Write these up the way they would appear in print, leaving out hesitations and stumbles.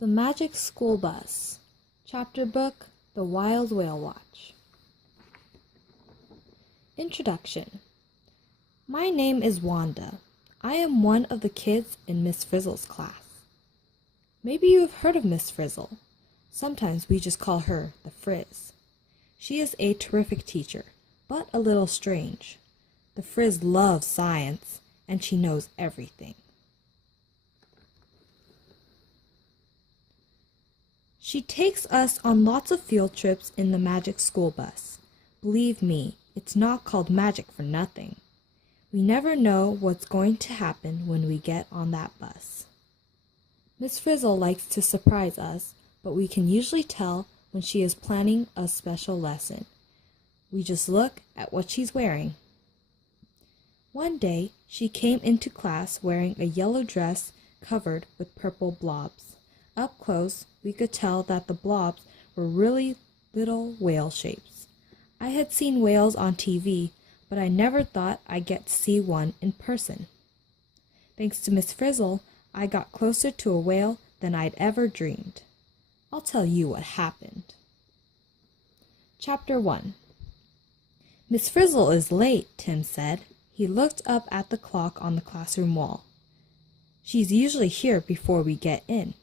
The Magic School Bus. Chapter Book, The Wild Whale Watch. Introduction. My name is Wanda. I am one of the kids in Miss Frizzle's class. Maybe you have heard of Miss Frizzle. Sometimes we just call her the Frizz. She is a terrific teacher, but a little strange. The Frizz loves science, and she knows everything. She takes us on lots of field trips in the Magic School Bus. Believe me, it's not called magic for nothing. We never know what's going to happen when we get on that bus. Miss Frizzle likes to surprise us, but we can usually tell when she is planning a special lesson. We just look at what she's wearing. One day, she came into class wearing a yellow dress covered with purple blobs. Up close, we could tell that the blobs were really little whale shapes. I had seen whales on TV, but I never thought I'd get to see one in person. Thanks to Miss Frizzle, I got closer to a whale than I'd ever dreamed. I'll tell you what happened. Chapter 1. Miss Frizzle is late, Tim said. He looked up at the clock on the classroom wall. She's usually here before we get in.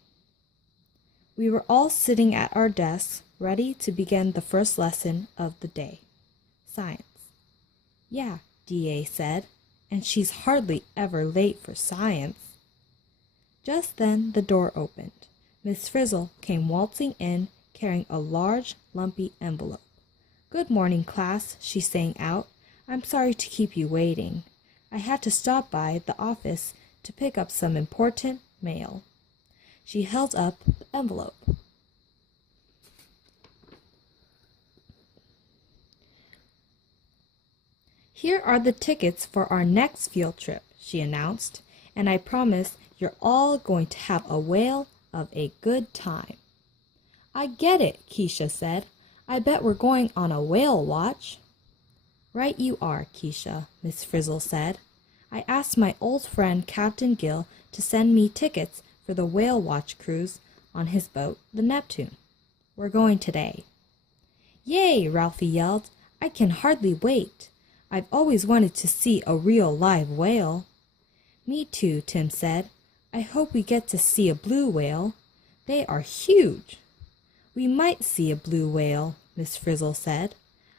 We were all sitting at our desks, ready to begin the first lesson of the day. Science. Yeah, D.A. said, and she's hardly ever late for science. Just then the door opened. Miss Frizzle came waltzing in, carrying a large, lumpy envelope. "Good morning, class," she sang out. "I'm sorry to keep you waiting. I had to stop by the office to pick up some important mail." She held up the envelope. "Here are the tickets for our next field trip," she announced, "and I promise you're all going to have a whale of a good time." "I get it," Keisha said. "I bet we're going on a whale watch." "Right you are, Keisha," Miss Frizzle said. "I asked my old friend Captain Gill to send me tickets for the whale watch cruise on his boat, the Neptune. We're going today." "Yay!" Ralphie yelled. "I can hardly wait. I've always wanted to see a real live whale." "Me too," Tim said. "I hope we get to see a blue whale. They are huge." "We might see a blue whale," Miss Frizzle said.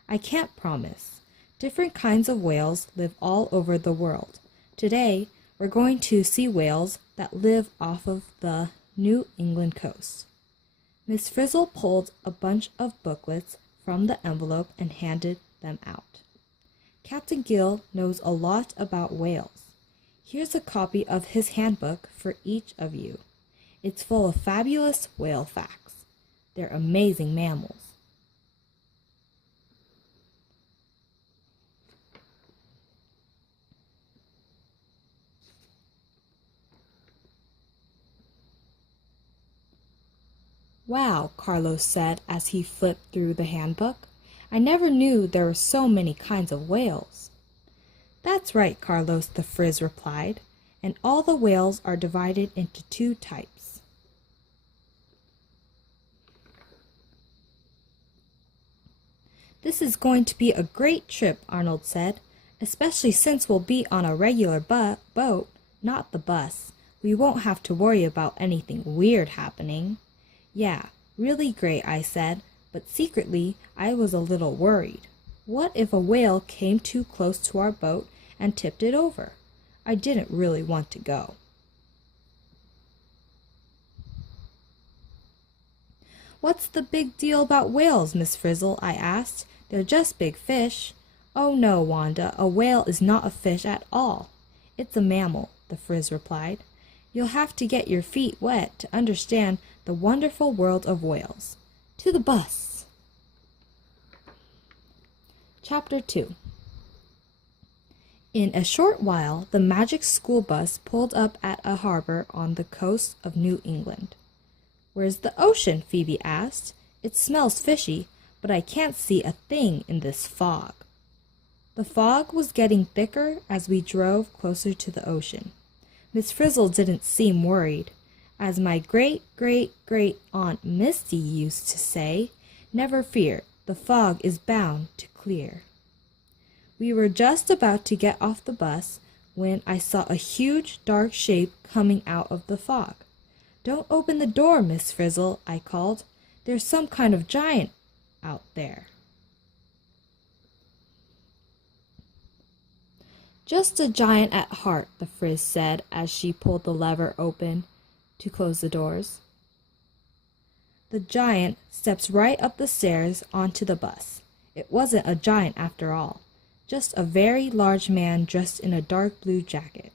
"I can't promise. Different kinds of whales live all over the world. Today, we're going to see whales that live off of the New England coast." Miss Frizzle pulled a bunch of booklets from the envelope and handed them out. "Captain Gill knows a lot about whales. Here's a copy of his handbook for each of you. It's full of fabulous whale facts. They're amazing mammals." "Wow," Carlos said as he flipped through the handbook. "I never knew there were so many kinds of whales." "That's right, Carlos," the Frizz replied, "and all the whales are divided into two types." "This is going to be a great trip," Arnold said, "especially since we'll be on a regular boat, not the bus. We won't have to worry about anything weird happening." "Yeah, really great," I said, but secretly I was a little worried. What if a whale came too close to our boat and tipped it over? I didn't really want to go. "What's the big deal about whales, Miss Frizzle?" I asked. "They're just big fish." "Oh no, Wanda, a whale is not a fish at all. It's a mammal," the Frizz replied. "You'll have to get your feet wet to understand the wonderful world of whales. To the bus." Chapter 2. In a short while, the Magic School Bus pulled up at a harbor on the coast of New England. "Where's the ocean?" Phoebe asked. "It smells fishy, but I can't see a thing in this fog." The fog was getting thicker as we drove closer to the ocean. Miss Frizzle didn't seem worried. As my great-great-great-aunt Misty used to say, never fear, the fog is bound to clear. We were just about to get off the bus when I saw a huge dark shape coming out of the fog. Don't open the door, Miss Frizzle, I called. There's some kind of giant out there. Just a giant at heart, the Frizz said as she pulled the lever open to close the doors. The giant steps right up the stairs onto the bus. It wasn't a giant after all, just a very large man dressed in a dark blue jacket.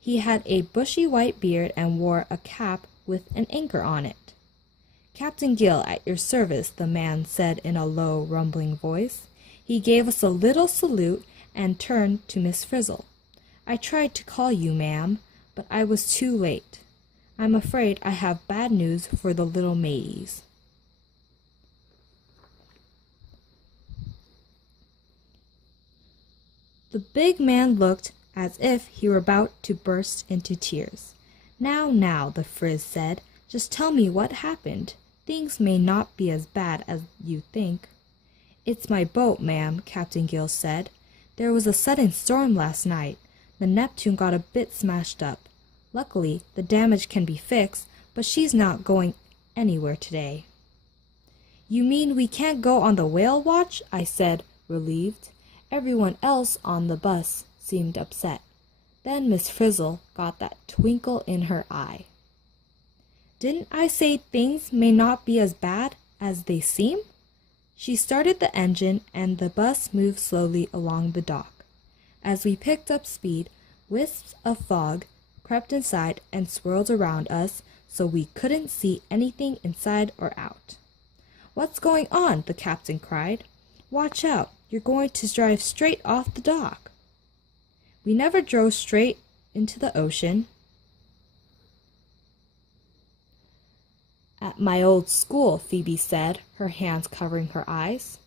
He had a bushy white beard and wore a cap with an anchor on it. Captain Gill, at your service, the man said in a low, rumbling voice. He gave us a little salute and turned to Miss Frizzle. I tried to call you, ma'am, but I was too late. I'm afraid I have bad news for the little maidies. The big man looked as if he were about to burst into tears. Now, the Frizz said, just tell me what happened. Things may not be as bad as you think. It's my boat, ma'am, Captain Gill said. There was a sudden storm last night. The Neptune got a bit smashed up. Luckily, the damage can be fixed, but she's not going anywhere today. You mean we can't go on the whale watch? I said, relieved. Everyone else on the bus seemed upset. Then Miss Frizzle got that twinkle in her eye. Didn't I say things may not be as bad as they seem? She started the engine and the bus moved slowly along the dock. As we picked up speed, wisps of fog crept inside and swirled around us so we couldn't see anything inside or out. What's going on? The captain cried. Watch out, you're going to drive straight off the dock. We never drove straight into the ocean. At my old school, Phoebe said, her hands covering her eyes.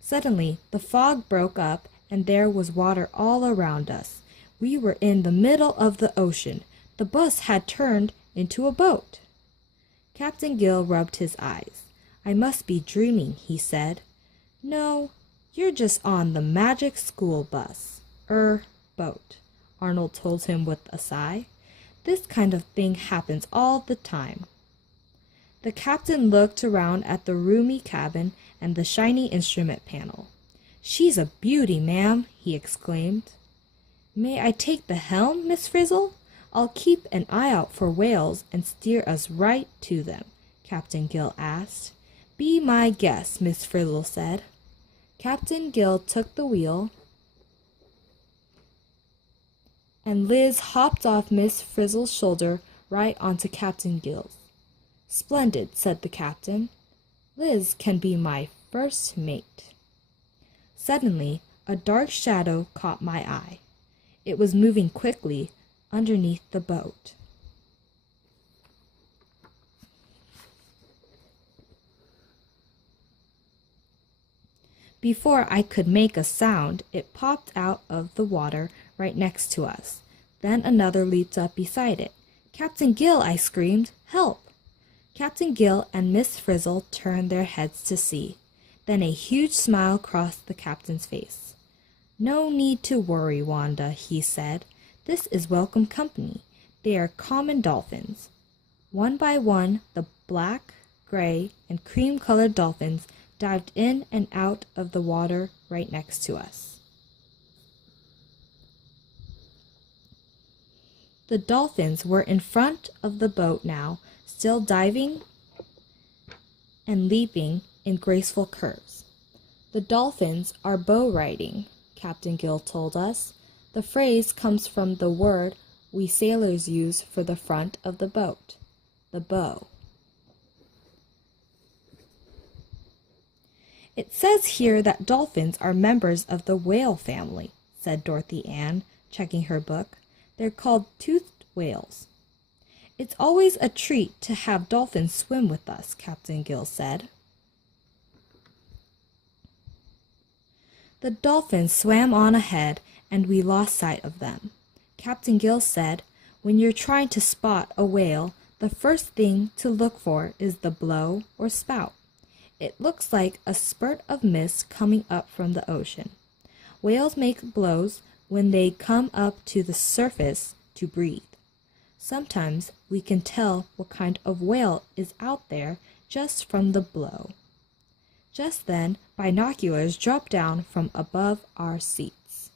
Suddenly, the fog broke up and there was water all around us. We were in the middle of the ocean. The bus had turned into a boat. Captain Gill rubbed his eyes. I must be dreaming, he said. No, you're just on the magic school bus. Boat, Arnold told him with a sigh. This kind of thing happens all the time. The captain looked around at the roomy cabin and the shiny instrument panel. She's a beauty, ma'am, he exclaimed. May I take the helm, Miss Frizzle? I'll keep an eye out for whales and steer us right to them, Captain Gill asked. Be my guest, Miss Frizzle said. Captain Gill took the wheel, and Liz hopped off Miss Frizzle's shoulder right onto Captain Gill's. Splendid, said the captain. Liz can be my first mate. Suddenly, a dark shadow caught my eye. It was moving quickly underneath the boat. Before I could make a sound, it popped out of the water right next to us. Then another leaped up beside it. Captain Gill, I screamed. Help! Captain Gill and Miss Frizzle turned their heads to see. Then a huge smile crossed the captain's face. No need to worry, Wanda, he said. This is welcome company. They are common dolphins. One by one, the black, gray, and cream-colored dolphins dived in and out of the water right next to us. The dolphins were in front of the boat now, still diving and leaping in graceful curves. The dolphins are bow riding, Captain Gill told us. The phrase comes from the word we sailors use for the front of the boat, the bow. It says here that dolphins are members of the whale family, said Dorothy Ann, checking her book. They're called toothed whales. It's always a treat to have dolphins swim with us, Captain Gill said. The dolphins swam on ahead, and we lost sight of them. Captain Gill said, when you're trying to spot a whale, The first thing to look for is the blow or spout. It looks like a spurt of mist coming up from the ocean. Whales make blows when they come up to the surface to breathe. Sometimes we can tell what kind of whale is out there just from the blow. Just then, binoculars dropped down from above our seats.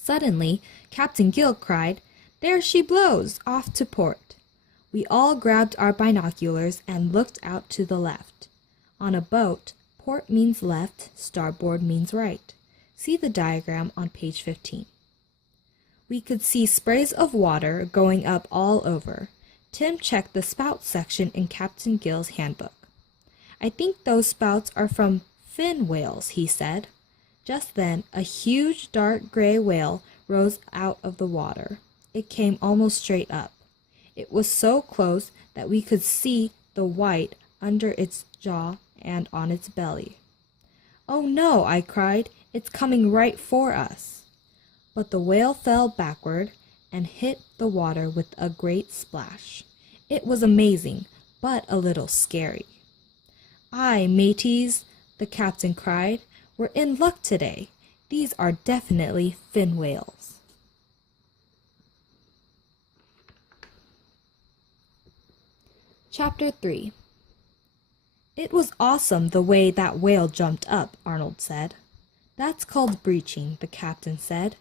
Suddenly, Captain Gill cried, "There she blows, off to port." We all grabbed our binoculars and looked out to the left. On a boat, port means left, starboard means right. See the diagram on page 15. We could see sprays of water going up all over. Tim checked the spout section in Captain Gill's handbook. "I think those spouts are from fin whales," he said. Just then, a huge dark gray whale rose out of the water. It came almost straight up. It was so close that we could see the white under its jaw and on its belly. "Oh no," I cried, "it's coming right for us." But the whale fell backward and hit the water with a great splash. It was amazing, but a little scary. "Aye, mateys," the captain cried, "we're in luck today. These are definitely fin whales." Chapter 3. "It was awesome the way that whale jumped up," Arnold said. "That's called breaching," the captain said.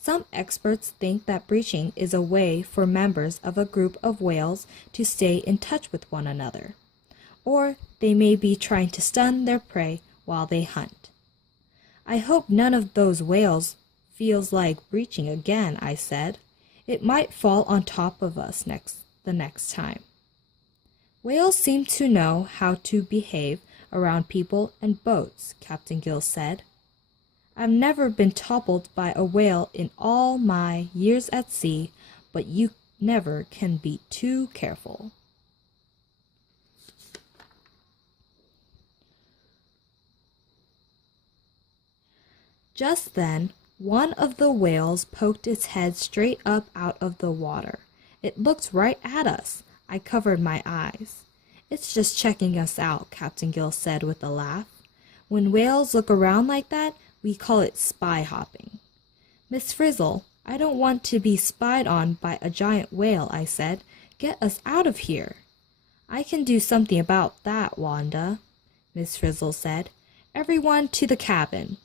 Some experts think that breaching is a way for members of a group of whales to stay in touch with one another, or they may be trying to stun their prey while they hunt. "I hope none of those whales feels like breaching again," I said. "It might fall on top of us the next time." "Whales seem to know how to behave around people and boats," Captain Gill said. "I've never been toppled by a whale in all my years at sea, but you never can be too careful." Just then, one of the whales poked its head straight up out of the water. It looked right at us. I covered my eyes. "It's just checking us out," Captain Gill said with a laugh. "When whales look around like that, we call it spy hopping." "Miss Frizzle, I don't want to be spied on by a giant whale," I said. "Get us out of here." "I can do something about that, Wanda," Miss Frizzle said. "Everyone to the cabin."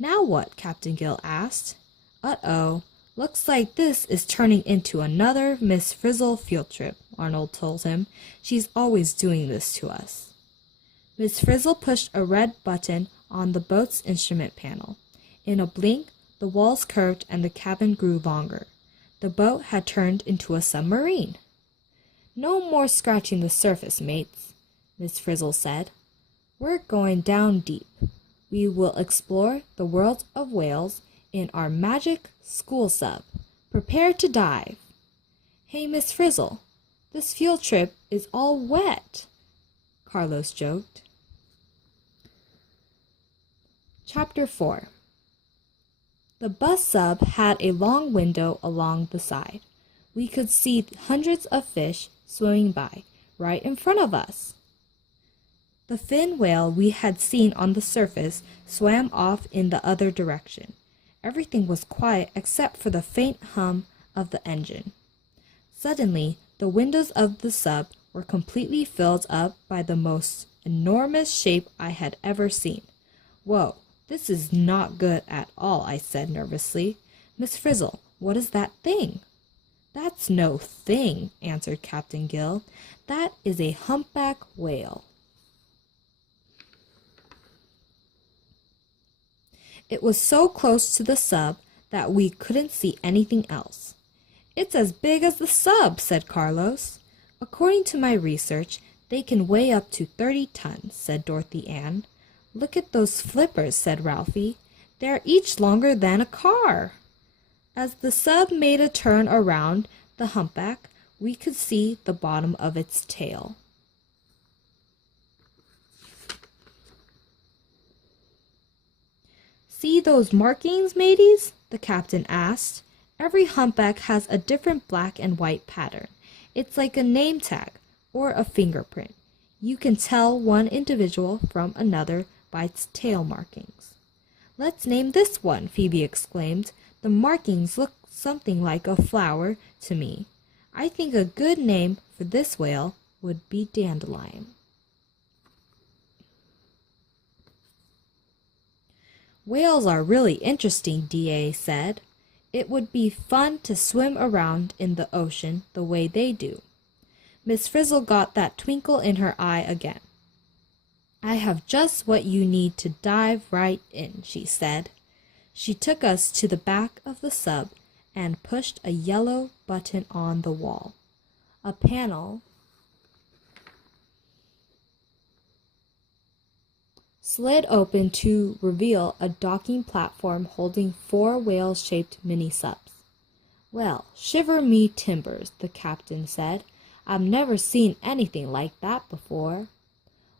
"Now what?" Captain Gill asked. "Uh-oh, looks like this is turning into another Miss Frizzle field trip," Arnold told him. "She's always doing this to us." Miss Frizzle pushed a red button on the boat's instrument panel. In a blink, the walls curved and the cabin grew longer. The boat had turned into a submarine. "No more scratching the surface, mates," Miss Frizzle said. "We're going down deep. We will explore the world of whales in our magic school sub. Prepare to dive." "Hey, Miss Frizzle, this field trip is all wet," Carlos joked. Chapter 4. The bus sub had a long window along the side. We could see hundreds of fish swimming by, right in front of us. The fin whale we had seen on the surface swam off in the other direction. Everything was quiet except for the faint hum of the engine. Suddenly, the windows of the sub were completely filled up by the most enormous shape I had ever seen. "Whoa, this is not good at all," I said nervously. "Miss Frizzle, what is that thing?" "That's no thing," answered Captain Gill. "That is a humpback whale." It was so close to the sub that we couldn't see anything else. "It's as big as the sub," said Carlos. "According to my research, they can weigh up to 30 tons, said Dorothy Ann. "Look at those flippers," said Ralphie. "They're each longer than a car." As the sub made a turn around the humpback, we could see the bottom of its tail. See those markings, mateys? The captain asked. Every humpback has a different black and white pattern. It's like a name tag or a fingerprint. You can tell one individual from another by its tail markings. Let's name this one, Phoebe exclaimed. The markings look something like a flower to me. I think a good name for this whale would be Dandelion. Whales are really interesting, D.A. said. It would be fun to swim around in the ocean the way they do. Miss Frizzle got that twinkle in her eye again. I have just what you need to dive right in, she said. She took us to the back of the sub and pushed a yellow button on the wall. A panel slid open to reveal a docking platform holding 4 whale-shaped mini-subs. Well, shiver me timbers, the captain said. I've never seen anything like that before.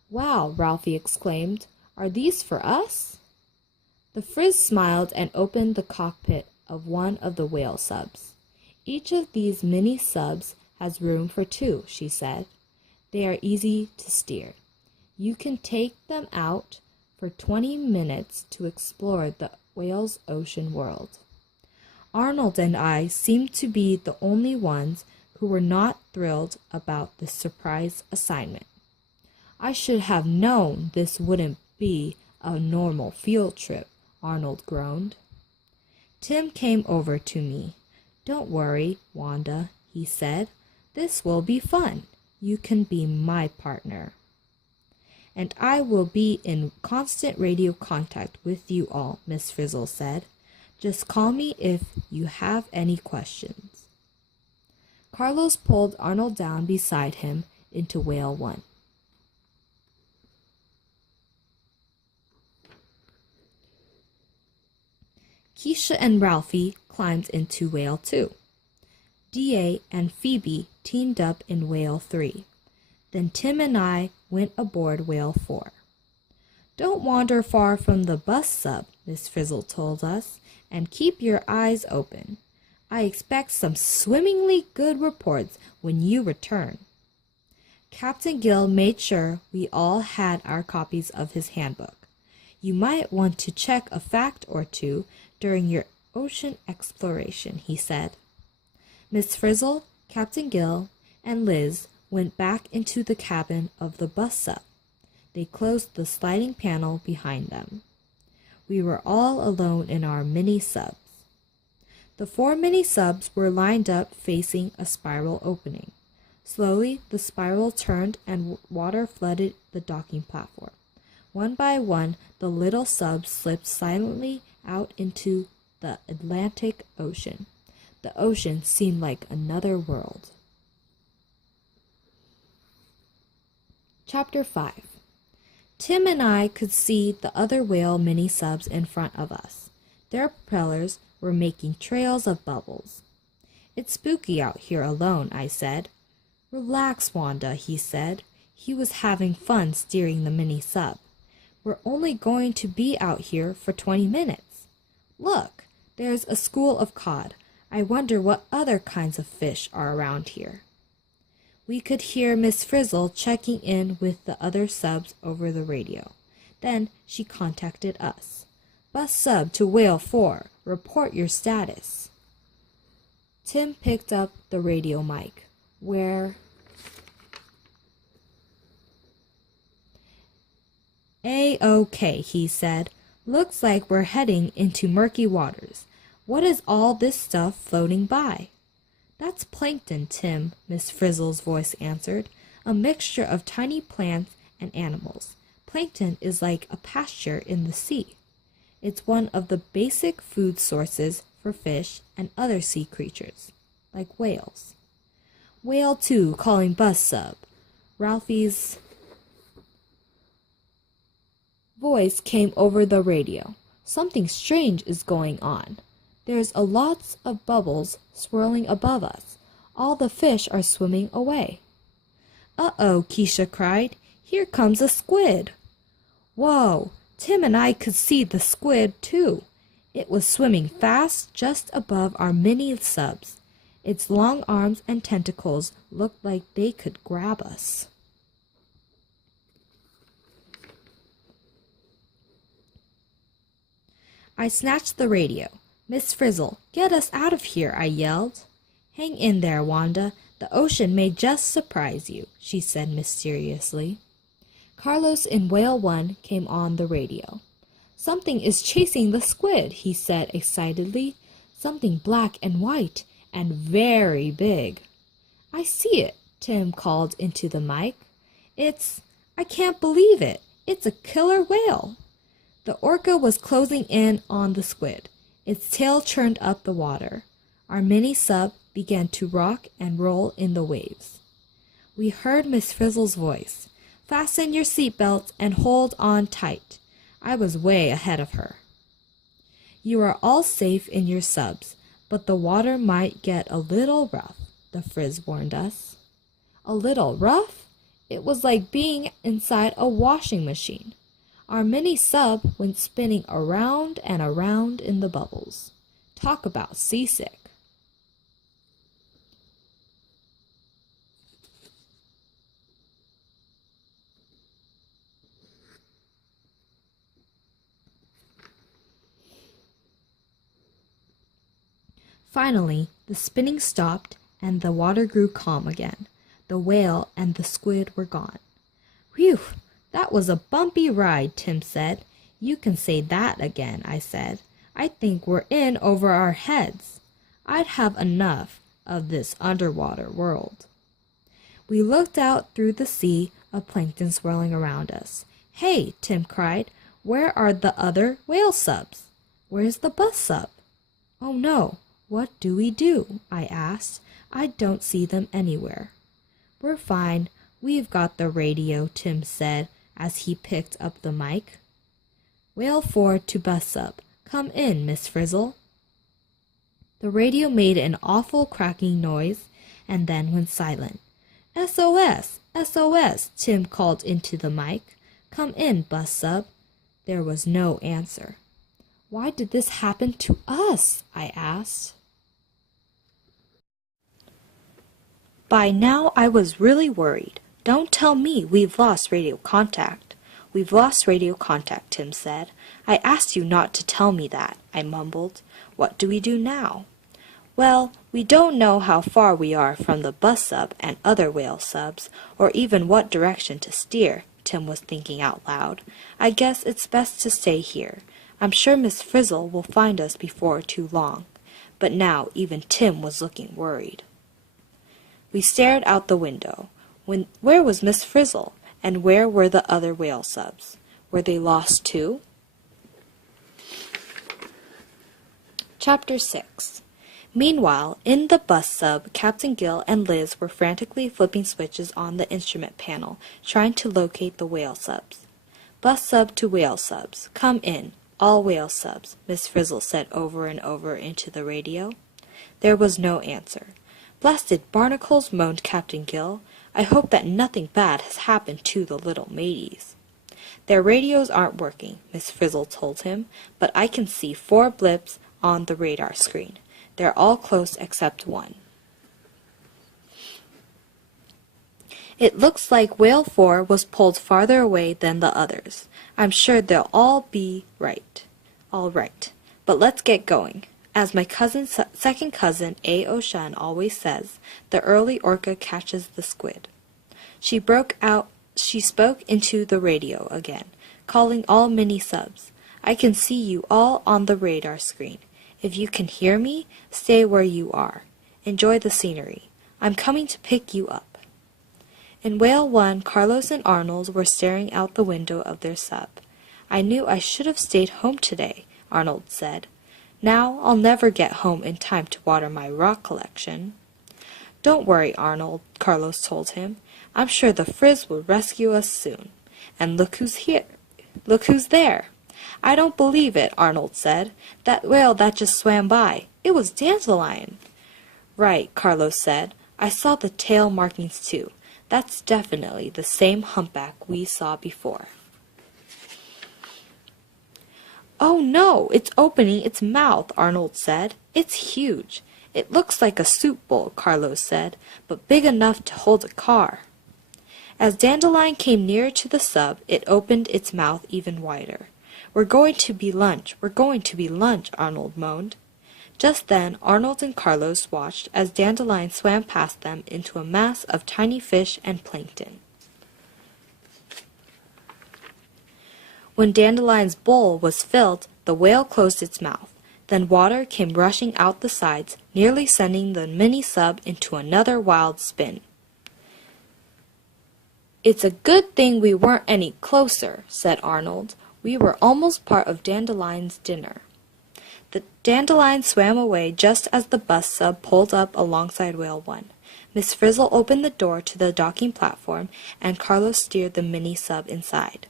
Wow, Ralphie exclaimed. Are these for us? The Frizz smiled and opened the cockpit of one of the whale subs. Each of these mini-subs has room for 2, she said. They are easy to steer. You can take them out for 20 minutes to explore the whale's ocean world. Arnold and I seemed to be the only ones who were not thrilled about this surprise assignment. I should have known this wouldn't be a normal field trip, Arnold groaned. Tim came over to me. Don't worry, Wanda, he said. This will be fun. You can be my partner. And I will be in constant radio contact with you all, Miss Frizzle said. Just call me if you have any questions. Carlos pulled Arnold down beside him into Whale 1. Keisha and Ralphie climbed into Whale 2. D.A. and Phoebe teamed up in Whale 3. Then Tim and I went aboard Whale 4. Don't wander far from the bus sub, Miss Frizzle told us, and keep your eyes open. I expect some swimmingly good reports when you return. Captain Gill made sure we all had our copies of his handbook. You might want to check a fact or two during your ocean exploration, he said. Miss Frizzle, Captain Gill, and Liz went back into the cabin of the bus sub. They closed the sliding panel behind them. We were all alone in our mini-subs. The 4 mini-subs were lined up facing a spiral opening. Slowly, the spiral turned and water flooded the docking platform. One by one, the little subs slipped silently out into the Atlantic Ocean. The ocean seemed like another world. Chapter 5. Tim and I could see the other whale mini-subs in front of us. Their propellers were making trails of bubbles. It's spooky out here alone, I said. Relax, Wanda, he said. He was having fun steering the mini-sub. We're only going to be out here for 20 minutes. Look, there's a school of cod. I wonder what other kinds of fish are around here. We could hear Miss Frizzle checking in with the other subs over the radio. Then she contacted us. Bus sub to Whale 4. Report your status. Tim picked up the radio mic. Where? A-OK, he said. Looks like we're heading into murky waters. What is all this stuff floating by? That's plankton, Tim, Miss Frizzle's voice answered. A mixture of tiny plants and animals. Plankton is like a pasture in the sea. It's one of the basic food sources for fish and other sea creatures, like whales. Whale 2 calling bus sub. Ralphie's voice came over the radio. Something strange is going on. There's a lots of bubbles swirling above us. All the fish are swimming away. Uh-oh, Keisha cried. Here comes a squid. Whoa, Tim and I could see the squid, too. It was swimming fast just above our mini subs. Its long arms and tentacles looked like they could grab us. I snatched the radio. "Miss Frizzle, get us out of here," I yelled. "Hang in there, Wanda. The ocean may just surprise you," she said mysteriously. Carlos in Whale 1 came on the radio. "Something is chasing the squid," he said excitedly. "Something black and white and very big." "I see it," Tim called into the mic. I can't believe it. It's a killer whale." The orca was closing in on the squid. Its tail churned up the water. Our mini sub began to rock and roll in the waves. We heard Miss Frizzle's voice. "Fasten your seatbelts and hold on tight." I was way ahead of her. "You are all safe in your subs, but the water might get a little rough," the Frizz warned us. A little rough? It was like being inside a washing machine. Our mini sub went spinning around and around in the bubbles. Talk about seasick. Finally, the spinning stopped and the water grew calm again. The whale and the squid were gone. "Whew! That was a bumpy ride," Tim said. "You can say that again," I said. "I think we're in over our heads. I'd have enough of this underwater world." We looked out through the sea of plankton swirling around us. "Hey," Tim cried, "where are the other whale subs? Where's the bus sub?" "Oh no, what do we do?" I asked. "I don't see them anywhere." "We're fine. We've got the radio," Tim said as he picked up the mic. "Whale 4 to bus sub. Come in, Miss Frizzle." The radio made an awful cracking noise and then went silent. "SOS! SOS!" Tim called into the mic. "Come in, bus sub." There was no answer. "Why did this happen to us?" I asked. By now I was really worried. "Don't tell me we've lost radio contact." "We've lost radio contact," Tim said. "I asked you not to tell me that," I mumbled. "What do we do now?" "Well, we don't know how far we are from the bus sub and other whale subs, or even what direction to steer," Tim was thinking out loud. "I guess it's best to stay here. I'm sure Miss Frizzle will find us before too long." But now even Tim was looking worried. We stared out the window. Where was Miss Frizzle, and where were the other whale subs? Were they lost too? Chapter 6. Meanwhile, in the bus sub, Captain Gill and Liz were frantically flipping switches on the instrument panel, trying to locate the whale subs. "Bus sub to whale subs. Come in. All whale subs," Miss Frizzle said over and over into the radio. There was no answer. "Blasted barnacles," moaned Captain Gill. "I hope that nothing bad has happened to the little mateys." "Their radios aren't working," Miss Frizzle told him, "but I can see 4 blips on the radar screen. They're all close except one. It looks like Whale 4 was pulled farther away than the others. I'm sure they'll all be all right. But let's get going. As my second cousin, A. O'Shun, always says, the early orca catches the squid." She spoke into the radio again, calling all mini subs. "I can see you all on the radar screen. If you can hear me, stay where you are. Enjoy the scenery. I'm coming to pick you up." In Whale 1, Carlos and Arnold were staring out the window of their sub. "I knew I should have stayed home today," Arnold said. "Now I'll never get home in time to water my rock collection." "Don't worry, Arnold," Carlos told him. "I'm sure the Frizz will rescue us soon. And look who's here. Look who's there." "I don't believe it," Arnold said. "That whale that just swam by. It was Dandelion." "Right," Carlos said. "I saw the tail markings too. That's definitely the same humpback we saw before." "Oh no, it's opening its mouth," Arnold said. "It's huge." "It looks like a soup bowl," Carlos said, "but big enough to hold a car." As Dandelion came nearer to the sub, it opened its mouth even wider. "We're going to be lunch, we're going to be lunch," Arnold moaned. Just then Arnold and Carlos watched as Dandelion swam past them into a mass of tiny fish and plankton. When Dandelion's bowl was filled, the whale closed its mouth. Then water came rushing out the sides, nearly sending the mini-sub into another wild spin. "It's a good thing we weren't any closer," said Arnold. "We were almost part of Dandelion's dinner." The Dandelion swam away just as the bus sub pulled up alongside Whale 1. Miss Frizzle opened the door to the docking platform, and Carlos steered the mini-sub inside.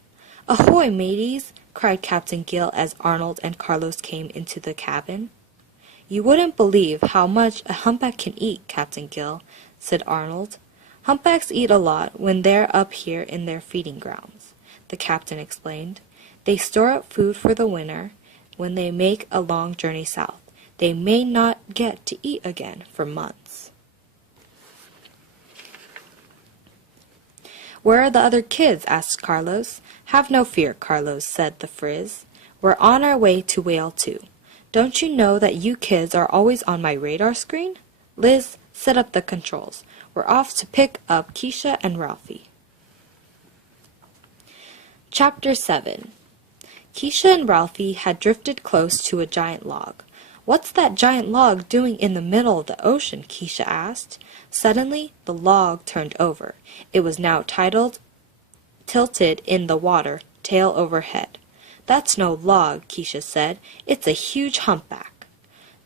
"Ahoy, mateys!" cried Captain Gill as Arnold and Carlos came into the cabin. "You wouldn't believe how much a humpback can eat, Captain Gill," said Arnold. "Humpbacks eat a lot when they're up here in their feeding grounds," the captain explained. "They store up food for the winter. When they make a long journey south, they may not get to eat again for months." "Where are the other kids?" asked Carlos. "Have no fear, Carlos," said the Frizz. "We're on our way to Whale 2. Don't you know that you kids are always on my radar screen? Liz, set up the controls. We're off to pick up Keisha and Ralphie." Chapter 7. Keisha and Ralphie had drifted close to a giant log. "What's that giant log doing in the middle of the ocean?" Keisha asked. Suddenly, the log turned over. It was now tilted in the water, tail overhead. "That's no log," Keisha said. "It's a huge humpback."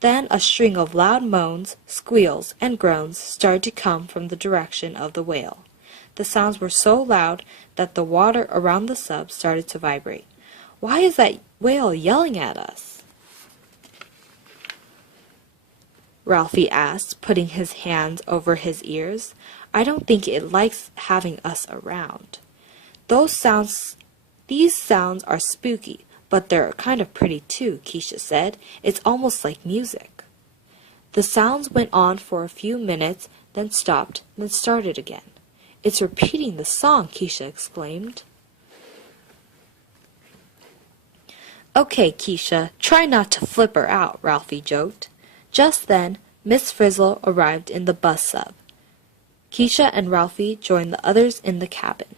Then a string of loud moans, squeals, and groans started to come from the direction of the whale. The sounds were so loud that the water around the sub started to vibrate. "Why is that whale yelling at us?" Ralphie asked, putting his hands over his ears. "I don't think it likes having us around." These sounds are spooky, but they're kind of pretty too," Keisha said. "It's almost like music." The sounds went on for a few minutes, then stopped, then started again. "It's repeating the song," Keisha exclaimed. "Okay, Keisha, try not to flip her out," Ralphie joked. Just then, Miss Frizzle arrived in the bus sub. Keisha and Ralphie joined the others in the cabin.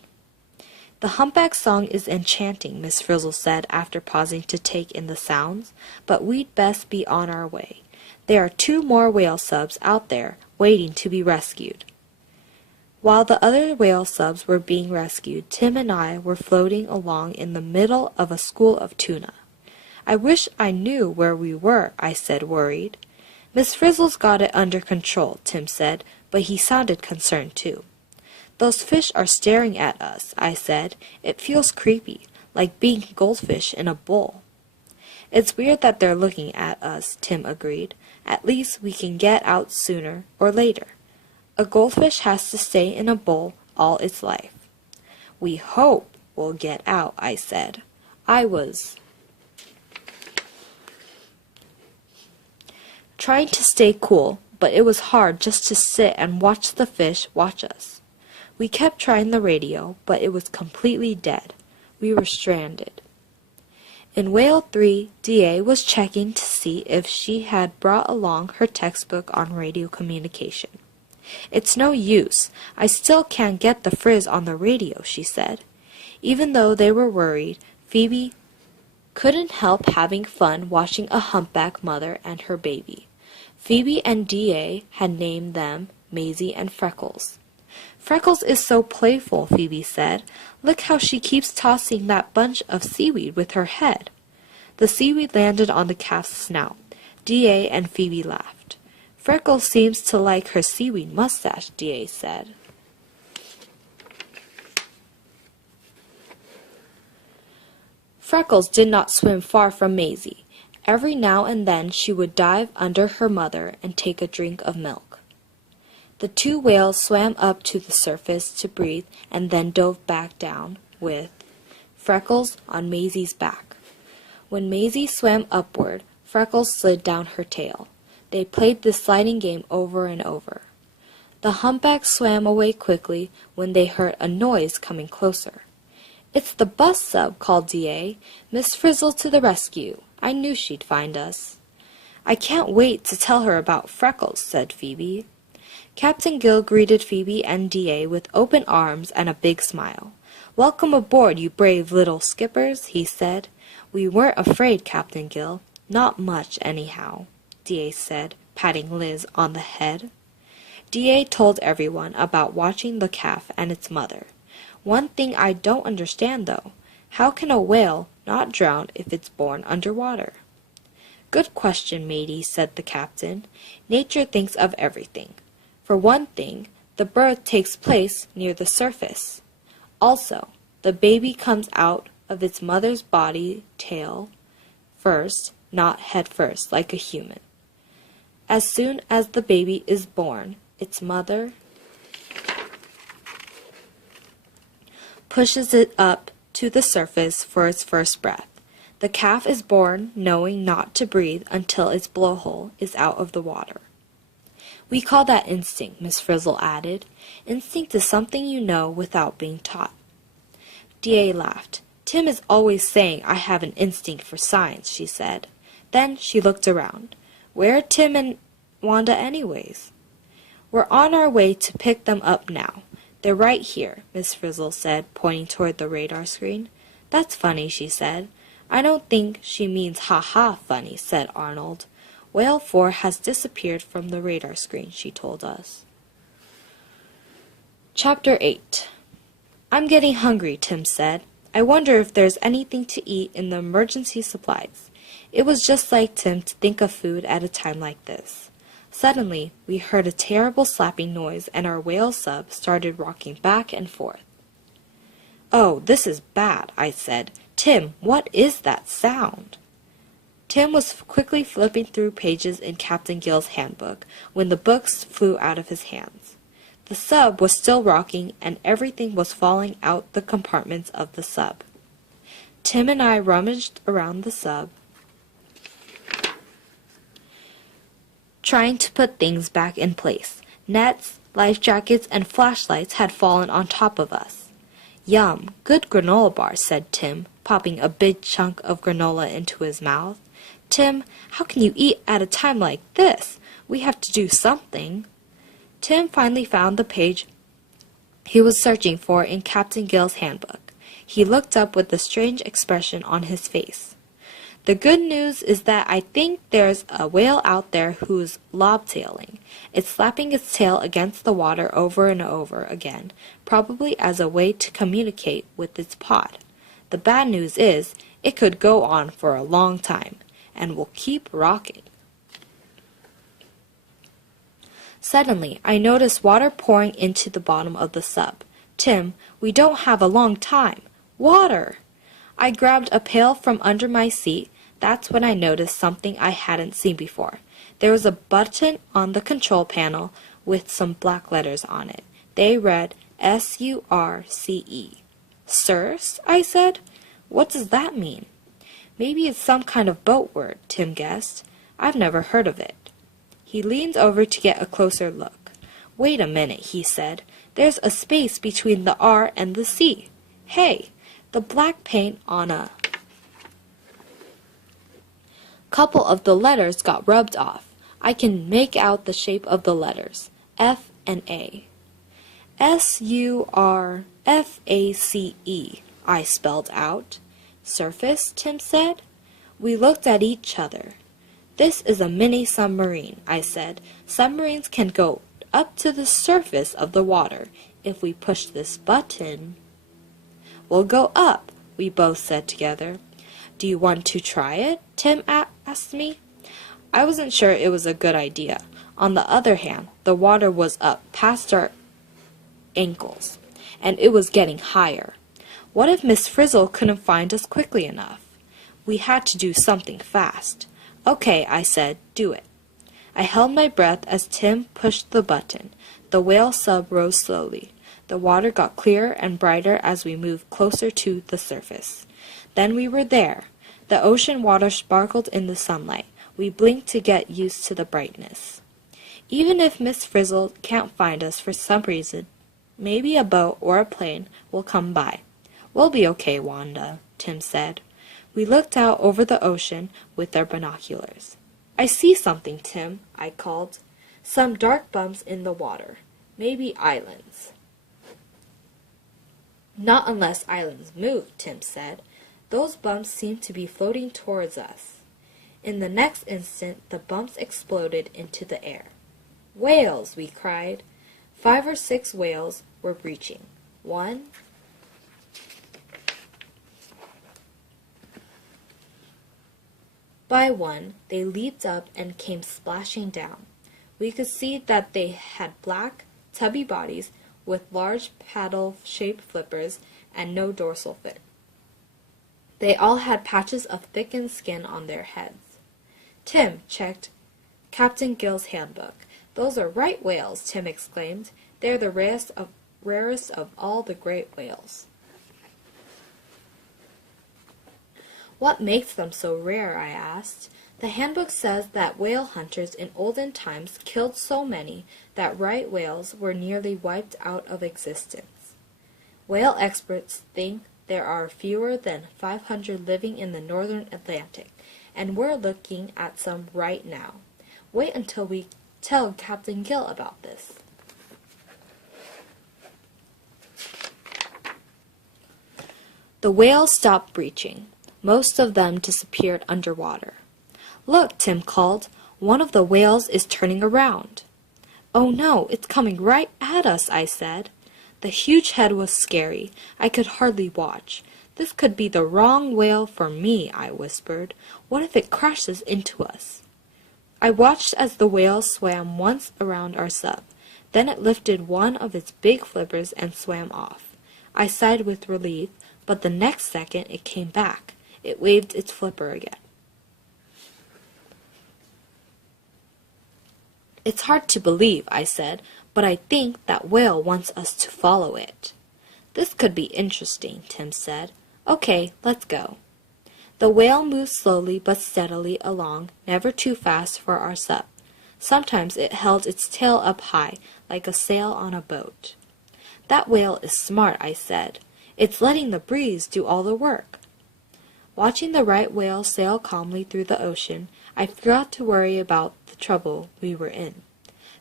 "The humpback song is enchanting," Miss Frizzle said after pausing to take in the sounds, "but we'd best be on our way. There are 2 more whale subs out there, waiting to be rescued." While the other whale subs were being rescued, Tim and I were floating along in the middle of a school of tuna. "I wish I knew where we were," I said, worried. "Miss Frizzle's got it under control," Tim said, but he sounded concerned too. "Those fish are staring at us," I said. "It feels creepy, like being goldfish in a bowl." "It's weird that they're looking at us," Tim agreed. "At least we can get out sooner or later. A goldfish has to stay in a bowl all its life." "We hope we'll get out," I said. I was trying to stay cool, but it was hard just to sit and watch the fish watch us. We kept trying the radio, but it was completely dead. We were stranded. In Whale 3, D.A. was checking to see if she had brought along her textbook on radio communication. "It's no use. I still can't get the Frizz on the radio," she said. Even though they were worried, Phoebe couldn't help having fun watching a humpback mother and her baby. Phoebe and D.A. had named them Maisie and Freckles. "Freckles is so playful," Phoebe said. "Look how she keeps tossing that bunch of seaweed with her head." The seaweed landed on the calf's snout. D.A. and Phoebe laughed. "Freckles seems to like her seaweed mustache," D.A. said. Freckles did not swim far from Maisie. Every now and then she would dive under her mother and take a drink of milk. The 2 whales swam up to the surface to breathe and then dove back down with Freckles on Maisie's back. When Maisie swam upward, Freckles slid down her tail. They played this sliding game over and over. The humpbacks swam away quickly when they heard a noise coming closer. "It's the bus sub," called D.A. "Miss Frizzle to the rescue. I knew she'd find us." "I can't wait to tell her about Freckles," said Phoebe. Captain Gill greeted Phoebe and D.A. with open arms and a big smile. "Welcome aboard, you brave little skippers," he said. "We weren't afraid, Captain Gill. Not much, anyhow," D.A. said, patting Liz on the head. D.A. told everyone about watching the calf and its mother. "One thing I don't understand, though. How can a whale not drown if it's born underwater?" "Good question, matey," said the captain. "Nature thinks of everything. For one thing, the birth takes place near the surface. Also, the baby comes out of its mother's body tail first, not head first like a human. As soon as the baby is born, its mother pushes it up to the surface for its first breath. The calf is born knowing not to breathe until its blowhole is out of the water." "We call that instinct," Miss Frizzle added. "Instinct is something you know without being taught." D.A. laughed. "Tim is always saying I have an instinct for science," she said. Then she looked around. "Where are Tim and Wanda anyways?" "We're on our way to pick them up now. They're right here," Miss Frizzle said, pointing toward the radar screen. "That's funny," she said. "I don't think she means ha-ha funny," said Arnold. "Whale 4 has disappeared from the radar screen," she told us. Chapter 8. "I'm getting hungry," Tim said. "I wonder if there's anything to eat in the emergency supplies." It was just like Tim to think of food at a time like this. Suddenly, we heard a terrible slapping noise and our whale sub started rocking back and forth. "Oh, this is bad," I said. "Tim, what is that sound?" Tim was quickly flipping through pages in Captain Gill's handbook when the books flew out of his hands. The sub was still rocking and everything was falling out the compartments of the sub. Tim and I rummaged around the sub, trying to put things back in place. Nets, life jackets, and flashlights had fallen on top of us. "Yum, good granola bar," said Tim, popping a big chunk of granola into his mouth. "Tim, how can you eat at a time like this? We have to do something." Tim finally found the page he was searching for in Captain Gill's handbook. He looked up with a strange expression on his face. "The good news is that I think there's a whale out there who's lobtailing. It's slapping its tail against the water over and over again, probably as a way to communicate with its pod. The bad news is, it could go on for a long time, and will keep rocking." Suddenly, I noticed water pouring into the bottom of the sub. "Tim, we don't have a long time. Water!" I grabbed a pail from under my seat. That's when I noticed something I hadn't seen before. There was a button on the control panel with some black letters on it. They read SURCE. "Surce?" I said. "What does that mean?" "Maybe it's some kind of boat word," Tim guessed. "I've never heard of it." He leaned over to get a closer look. "Wait a minute," he said. "There's a space between the R and the C. Hey, the black paint on a couple of the letters got rubbed off. I can make out the shape of the letters, F and A. SURFACE, I spelled out. "Surface?" Tim said. We looked at each other. "This is a mini submarine," I said. "Submarines can go up to the surface of the water. If we push this button, we'll go up," we both said together. "Do you want to try it?" Tim asked me. I wasn't sure it was a good idea. On the other hand, the water was up past our ankles, and it was getting higher. What if Miss Frizzle couldn't find us quickly enough? We had to do something fast. "Okay," I said, "do it." I held my breath as Tim pushed the button. The whale sub rose slowly. The water got clearer and brighter as we moved closer to the surface. Then we were there. The ocean water sparkled in the sunlight. We blinked to get used to the brightness. Even if Miss Frizzle can't find us for some reason, maybe a boat or a plane will come by. We'll be okay, Wanda, Tim said. We looked out over the ocean with our binoculars. I see something, Tim, I called. Some dark bumps in the water. Maybe islands. Not unless islands move, Tim said. Those bumps seem to be floating towards us. In the next instant, the bumps exploded into the air. Whales, we cried. 5 or 6 whales were breaching. One. By one, they leaped up and came splashing down. We could see that they had black, tubby bodies with large paddle-shaped flippers and no dorsal fin. They all had patches of thickened skin on their heads. Tim checked Captain Gill's handbook. Those are right whales, Tim exclaimed. They're the rarest of all the great whales. What makes them so rare? I asked. The handbook says that whale hunters in olden times killed so many that right whales were nearly wiped out of existence. Whale experts think there are fewer than 500 living in the northern Atlantic, and we're looking at some right now. Wait until we tell Captain Gill about this. The whales stopped breaching. Most of them disappeared underwater. Look, Tim called. One of the whales is turning around. Oh no, it's coming right at us, I said. The huge head was scary. I could hardly watch. This could be the wrong whale for me, I whispered. What if it crashes into us? I watched as the whale swam once around our sub. Then it lifted one of its big flippers and swam off. I sighed with relief, but the next second it came back. It waved its flipper again. It's hard to believe, I said, but I think that whale wants us to follow it. This could be interesting, Tim said. Okay, let's go. The whale moved slowly but steadily along, never too fast for our sub. Sometimes it held its tail up high, like a sail on a boat. That whale is smart, I said. It's letting the breeze do all the work. Watching the right whale sail calmly through the ocean, I forgot to worry about the trouble we were in.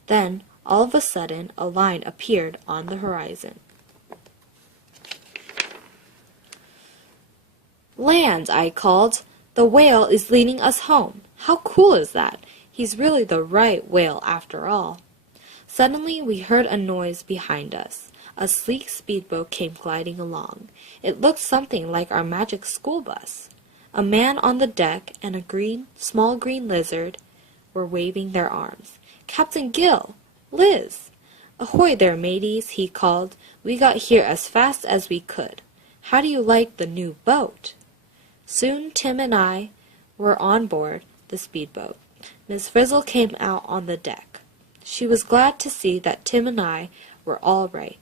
Then, all of a sudden, a line appeared on the horizon. Land, I called. The whale is leading us home. How cool is that? He's really the right whale after all. Suddenly, we heard a noise behind us. A sleek speedboat came gliding along. It looked something like our magic school bus. A man on the deck and a small green lizard were waving their arms. Captain Gill! Liz! Ahoy there, mateys, he called. We got here as fast as we could. How do you like the new boat? Soon Tim and I were on board the speedboat. Miss Frizzle came out on the deck. She was glad to see that Tim and I were all right.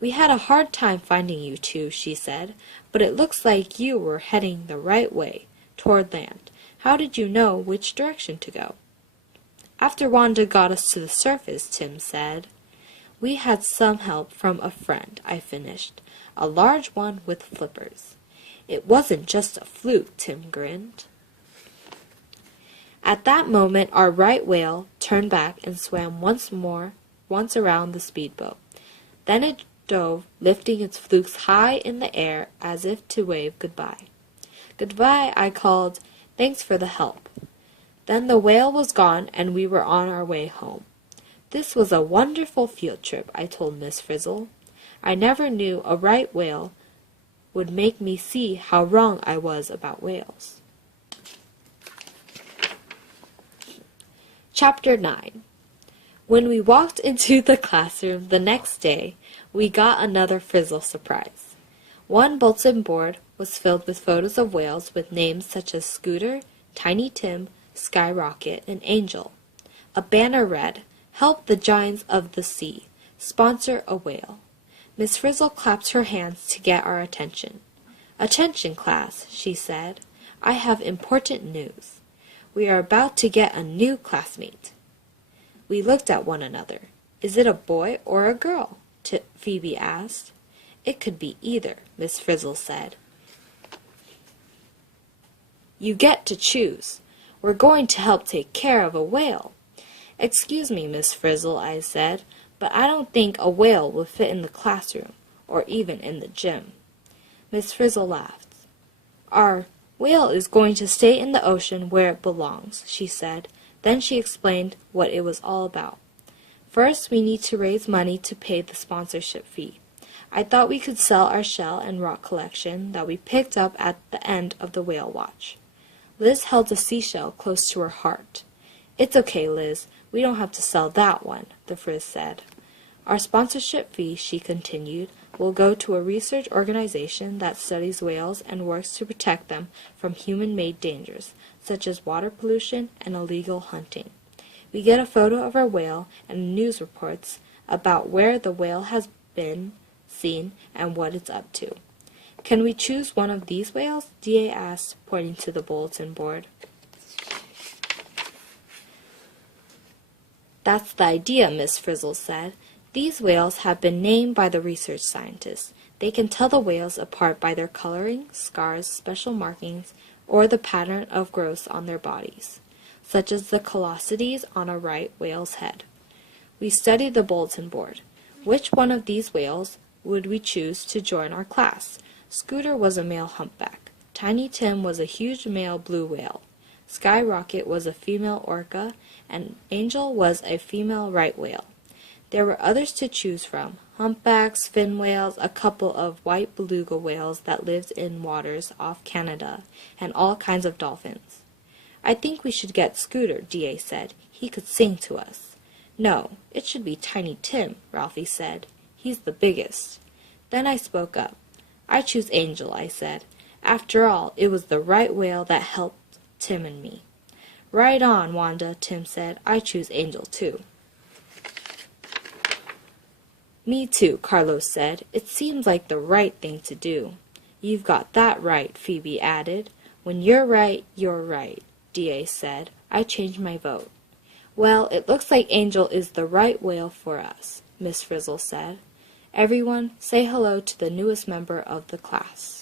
We had a hard time finding you two, she said, but it looks like you were heading the right way, toward land. How did you know which direction to go? After Wanda got us to the surface, Tim said. We had some help from a friend, I finished, a large one with flippers. It wasn't just a fluke, Tim grinned. At that moment, our right whale turned back and swam once around the speedboat. Then it dove, lifting its flukes high in the air as if to wave goodbye. Goodbye, I called. Thanks for the help. Then the whale was gone, and we were on our way home. This was a wonderful field trip, I told Miss Frizzle. I never knew a right whale would make me see how wrong I was about whales. Chapter 9. When we walked into the classroom the next day, we got another Frizzle surprise. One bulletin board was filled with photos of whales with names such as Scooter, Tiny Tim, Skyrocket, and Angel. A banner read, Help the Giants of the Sea. Sponsor a whale. Miss Frizzle clapped her hands to get our attention. Attention, class, she said. I have important news. We are about to get a new classmate." We looked at one another. "Is it a boy or a girl?" Phoebe asked. "It could be either," Miss Frizzle said. "You get to choose. We're going to help take care of a whale." "Excuse me, Miss Frizzle," I said, "but I don't think a whale would fit in the classroom, or even in the gym." Miss Frizzle laughed. "Our whale is going to stay in the ocean where it belongs," she said. Then she explained what it was all about. "First, we need to raise money to pay the sponsorship fee. I thought we could sell our shell and rock collection that we picked up at the end of the whale watch." Liz held a seashell close to her heart. "It's okay, Liz. We don't have to sell that one," the Frizz said. "Our sponsorship fee," she continued, "will go to a research organization that studies whales and works to protect them from human-made dangers, such as water pollution and illegal hunting. We get a photo of our whale and news reports about where the whale has been seen and what it's up to." "Can we choose one of these whales?" D.A. asked, pointing to the bulletin board. "That's the idea," Miss Frizzle said. "These whales have been named by the research scientists. They can tell the whales apart by their coloring, scars, special markings, or the pattern of growths on their bodies, such as the callosities on a right whale's head." We studied the bulletin board. Which one of these whales would we choose to join our class? Scooter was a male humpback. Tiny Tim was a huge male blue whale. Skyrocket was a female orca, and Angel was a female right whale. There were others to choose from: humpbacks, fin whales, a couple of white beluga whales that lived in waters off Canada, and all kinds of dolphins. "I think we should get Scooter," D.A. said. "He could sing to us." "No, it should be Tiny Tim," Ralphie said. "He's the biggest." Then I spoke up. "I choose Angel," I said. "After all, it was the right whale that helped Tim and me." "Right on, Wanda," Tim said. "I choose Angel, too." "Me too," Carlos said. "It seems like the right thing to do." "You've got that right," Phoebe added. "When you're right, D.A. said. I changed my vote. "Well, it looks like Angel is the right whale for us," Miss Frizzle said. "Everyone, say hello to the newest member of the class."